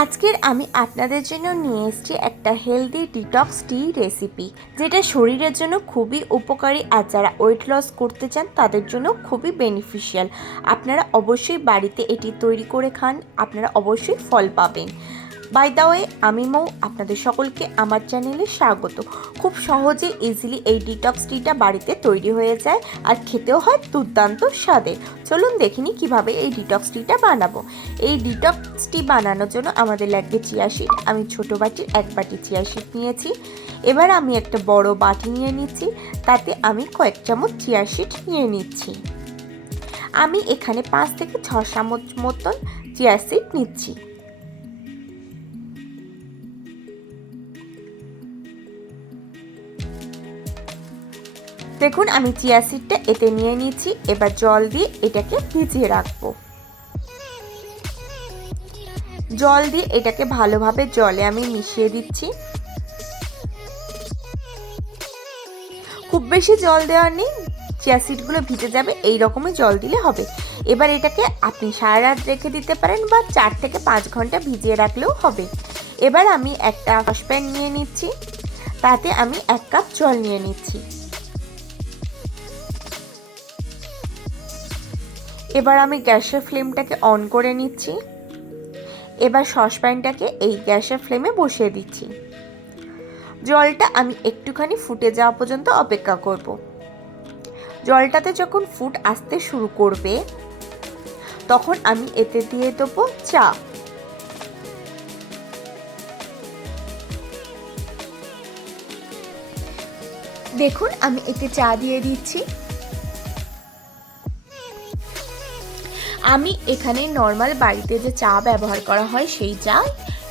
আজকের আমি আপনাদের জন্য নিয়ে এসেছি একটা হেলদি ডিটক্স টি রেসিপি যেটা শরীরের জন্য খুবই উপকারী আর যারা ওয়েট লস করতে চান, তাদের জন্য খুবই বেনিফিশিয়াল আপনারা অবশ্যই বাড়িতে এটি তৈরি করে খান, আপনারা অবশ্যই ফল পাবেন। বাই দা ওয়ে আমি মৌ, আপনাদের সকলকে আমার চ্যানেলে স্বাগত। খুব সহজে ইজিলি এই ডিটক্স টিটা বাড়িতে তৈরি হয়ে যায় আর খেতেও হয় দুর্দান্ত স্বাদে। চলুন দেখিনি কীভাবে এই ডিটক্স টিটা বানাবো। এই ডিটক্স টি বানানোর জন্য আমাদের লাগবে চিয়া শিট আমি ছোট বাটির এক বাটি চিয়া শিট নিয়েছি। এবার আমি একটা বড় বাটি নিয়ে নিচ্ছি। তাতে আমি কয়েক চামচ চিয়া শিট নিয়ে নিচ্ছি। আমি এখানে পাঁচ থেকে ছ চামচ মতন চিয়া সিড নিচ্ছি। দেখুন, আমি চিয়া সিডটা এতে নিয়ে নিচ্ছি এবার জল দিয়ে এটাকে ভিজিয়ে রাখব। জল দিয়ে এটাকে ভালোভাবে জলে আমি মিশিয়ে দিচ্ছি। খুব বেশি জল দেওয়ার নেই চিয়া সিডগুলো ভিজে যাবে, এই রকমই জল দিলে হবে। এবার এটাকে আপনি সারা রাত রেখে দিতে পারেন বা চার থেকে পাঁচ ঘণ্টা ভিজিয়ে রাখলেও হবে। এবার আমি একটা সসপ্যান নিয়ে নিচ্ছি। তাতে আমি এক কাপ জল নিয়ে নিচ্ছি। এবার আমি গ্যাসের ফ্লেমটাকে অন করে নিচ্ছি। এবার সসপ্যানটাকে এই গ্যাসের ফ্লেমে বসিয়ে দিচ্ছি। জলটা আমি একটুখানি ফুটে যাওয়া পর্যন্ত অপেক্ষা করব। জলটাতে যখন ফুট আসতে শুরু করবে, তখন আমি এতে দিয়ে দেবো চা। দেখুন, আমি এতে চা দিয়ে দিচ্ছি। আমি এখানে নর্মাল বাড়িতে যে চা ব্যবহার করা হয়, সেই চা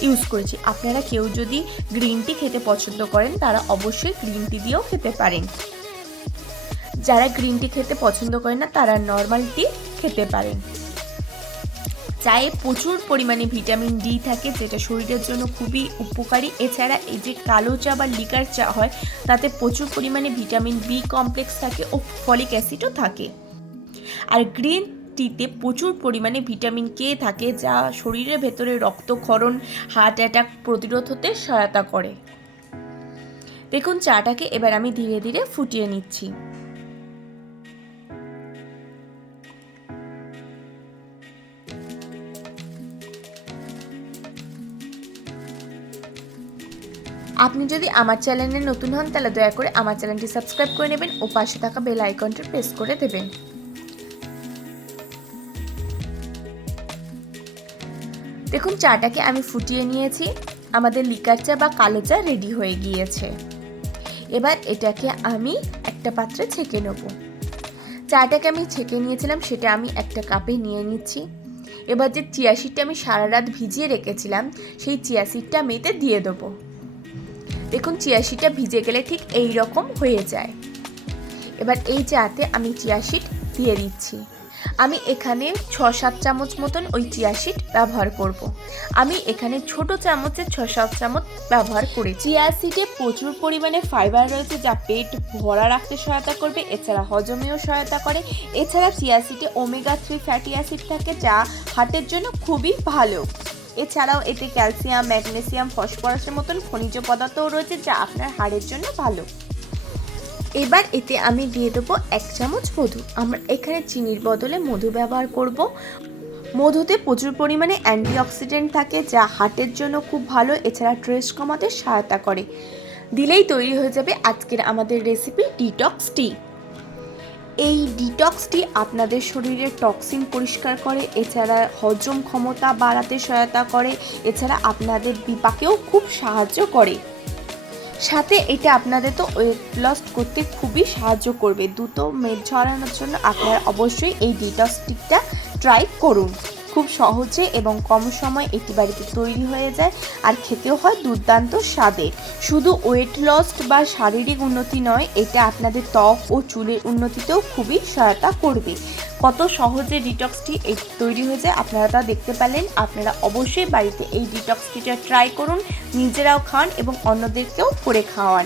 ইউজ করেছি। আপনারা কেউ যদি গ্রিন টি খেতে পছন্দ করেন, তারা অবশ্যই গ্রিন টি দিয়েও খেতে পারেন। যারা গ্রিন টি খেতে পছন্দ করেন না, তারা নর্মাল টি খেতে পারেন। চায়ে প্রচুর পরিমাণে ভিটামিন ডি থাকে, যেটা শরীরের জন্য খুবই উপকারী। এছাড়া এই যে কালো চা বা লিকার চা হয়, তাতে প্রচুর পরিমাণে ভিটামিন বি কমপ্লেক্স থাকে ও ফলিক অ্যাসিডও থাকে। আর গ্রিন টিতে প্রচুর পরিমাণে ভিটামিন কে থাকে যা শরীরের ভেতরে রক্তক্ষরণ, হার্ট অ্যাটাক প্রতিরোধ হতে সহায়তা করে। দেখুন চাটাকে এবার আমি ধীরে ধীরে ফুটিয়ে নিচ্ছি। আপনি যদি আমার চ্যানেলে নতুন হন, তাহলে দয়া করে আমার চ্যানেলটি সাবস্ক্রাইব করে নেবেন ও পাশে থাকা বেল আইকনটি প্রেস করে দেবেন। দেখুন, চাটাকে আমি ফুটিয়ে নিয়েছি। আমাদের লিকার চা বা কালো চা রেডি হয়ে গিয়েছে। এবার এটাকে আমি একটা পাত্রে ছেঁকে নেব। চাটাকে আমি ছেঁকে নিয়েছিলাম, সেটা আমি একটা কাপে নিয়ে নিচ্ছি। এবার যে চিয়া সিডটা আমি সারা রাত ভিজিয়ে রেখেছিলাম, সেই চিয়া সিডটা আমি এতে দিয়ে দেবো। দেখুন, চিয়া সিডটা ভিজে গেলে ঠিক এই রকম হয়ে যায়। এবার এই চাতে আমি চিয়া সিড দিয়ে দিচ্ছি। আমি এখানে ছ সাত চামচ মতন ওই চিয়া সিড ব্যবহার করব। আমি এখানে ছোট চামচের ছ সাত চামচ ব্যবহার করি চিয়া সিডে প্রচুর পরিমাণে ফাইবার রয়েছে যা পেট ভরা রাখতে সহায়তা করবে, এছাড়া হজমেও সহায়তা করে। এছাড়া চিয়া সিডে ওমেগা থ্রি ফ্যাটি অ্যাসিড থাকে যা হার্টের জন্য খুবই ভালো। এছাড়াও এতে ক্যালসিয়াম, ম্যাগনেসিয়াম, ফসফরাসের মতন খনিজ পদার্থও রয়েছে যা আপনার হাড়ের জন্য ভালো। এবার এতে আমি দিয়ে দেবো এক চামচ মধু। আমরা এখানে চিনির বদলে মধু ব্যবহার করব। মধুতে প্রচুর পরিমাণে অ্যান্টিঅক্সিডেন্ট থাকে, যা হার্টের জন্য খুব ভালো, এছাড়া স্ট্রেস কমাতে সহায়তা করে। দিলেই তৈরি হয়ে যাবে আজকের আমাদের রেসিপি ডিটক্স টি। এই ডিটক্সটি আপনাদের শরীরের টক্সিন পরিষ্কার করে, এছাড়া হজম ক্ষমতা বাড়াতে সহায়তা করে, এছাড়া আপনাদের বিপাকেও খুব সাহায্য করে। সাথে এটা আপনাদের তো ওয়েট লস করতে খুবই সাহায্য করবে। দ্রুত মেদ ঝরানোর জন্য আপনারা অবশ্যই এই ডিটক্সটিকটা ট্রাই করুন। খুব সহজে এবং কম সময় এটি বাড়িতে তৈরি হয়ে যায় আর খেতেও হয় দুর্দান্ত স্বাদে। শুধু ওয়েট লস বা শারীরিক উন্নতি নয়, এটা আপনাদের ত্বক ও চুলের উন্নতিতেও খুবই সহায়তা করবে। কত সহজে ডিটক্সটি তৈরি হয়ে যায় আপনারা তা দেখতে পেলেন। আপনারা অবশ্যই বাড়িতে এই ডিটক্সটিটা ট্রাই করুন, নিজেরাও খান এবং অন্যদেরকেও করে খাওয়ান।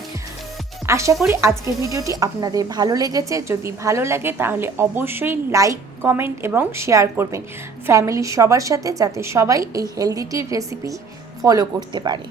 আশা করি আজকের ভিডিওটি আপনাদের ভালো লেগেছে। যদি ভালো লাগে তাহলে অবশ্যই লাইক কমেন্ট এবং শেয়ার করবেন। ফ্যামিলির সবার সাথে যাতে সবাই এই হেলদিটির রেসিপি ফলো করতে পারে।